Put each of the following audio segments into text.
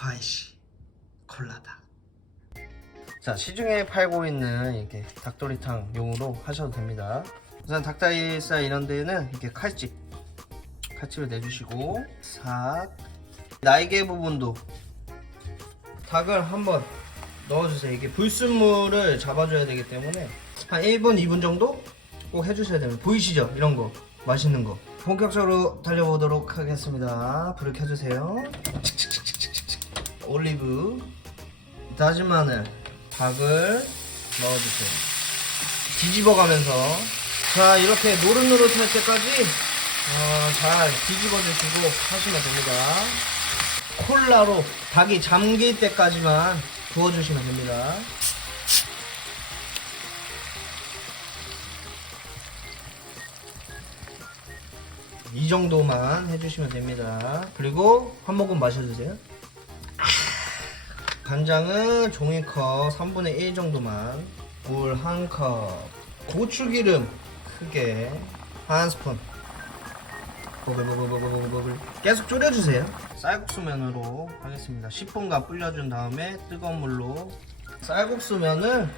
스파이시 콜라다. 자 시중에 팔고 있는 이렇게 닭도리탕 용으로 하셔도 됩니다. 우선 닭다리살 이런 데는 이렇게 칼집 칼집을 내주시고 싹 날개 부분도 닭을 한번 넣어주세요. 이게 불순물을 잡아줘야 되기 때문에 한 1분, 2분 정도 꼭 해주셔야 됩니다. 보이시죠? 이런 거 맛있는 거. 본격적으로 달려보도록 하겠습니다. 불을 켜주세요. 올리브, 다진 마늘, 닭을 넣어주세요. 뒤집어가면서 자 이렇게 노릇노릇할 때까지 어, 잘 뒤집어주시고 하시면 됩니다. 콜라로 닭이 잠길 때까지만 부어주시면 됩니다. 이 정도만 해주시면 됩니다. 그리고 한 모금 마셔주세요. 간장은 종이컵 3분의 1 정도만 물 한컵 고추기름 크게 한 스푼. 보글보글보글보글 계속 졸여주세요. 쌀국수면으로 하겠습니다. 10분간 불려준 다음에 뜨거운 물로. 쌀국수면을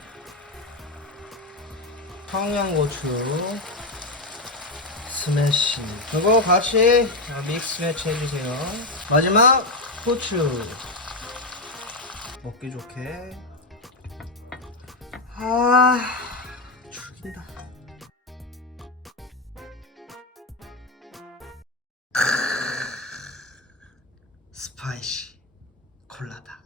청양고추 스매시. 그거 같이 믹스 매치 해주세요. 마지막 후추 먹기 좋게. 아 죽인다. 스파이시 콜라다.